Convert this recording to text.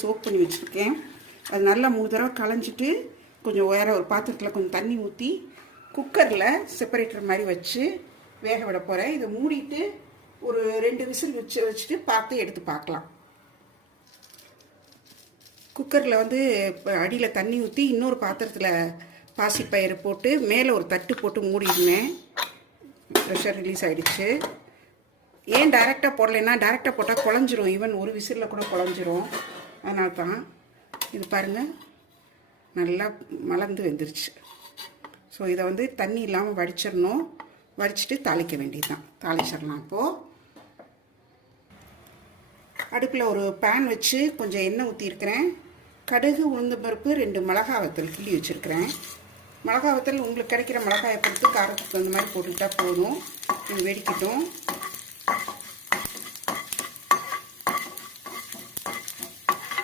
Soap பண்ணி வச்சுருக்கேன். அது நல்லா மூணு தடவை களைஞ்சிட்டு கொஞ்சம் வேற ஒரு பாத்திரத்தில் கொஞ்சம் தண்ணி ஊற்றி குக்கரில் செப்பரேட்டர் மாதிரி வச்சு வேக விட போகிறேன் இதை மூடிட்டு ஒரு ரெண்டு விசில் வச்சு வச்சுட்டு பார்த்து எடுத்து பார்க்கலாம். குக்கரில் வந்து அடியில் தண்ணி ஊற்றி இன்னொரு பாத்திரத்தில் பாசிப்பயிறு போட்டு மேலே ஒரு தட்டு போட்டு மூடிடுனேன் ப்ரெஷர் ரிலீஸ் ஆகிடுச்சு ஏன் டைரெக்டாக போடலைன்னா டைரெக்டாக போட்டால் குழஞ்சிரும். ஈவன் ஒரு விசிலில் கூட குழஞ்சிரும். அதனால தான் இது பாருங்கள் நல்லா மலர்ந்து வெந்துருச்சு. ஸோ இதை வந்து தண்ணி இல்லாமல் வடிச்சிடணும். வடிச்சிட்டு தாளிக்க வேண்டியது தான் தாளிச்சிடலாம் இப்போது அடுப்பில் ஒரு பேன் வச்சு கொஞ்சம் எண்ணெய் ஊற்றிருக்கிறேன் கடுகு உளுந்து பருப்பு ரெண்டு மிளகா வத்தல் கிள்ளி வச்சுருக்கிறேன். மிளகா வத்தல் உங்களுக்கு கிடைக்கிற மிளகாயை பொறுத்து காரத்துக்கு தகுந்த மாதிரி போட்டுக்கிட்டால் போதும். இது வெடிக்கட்டும்.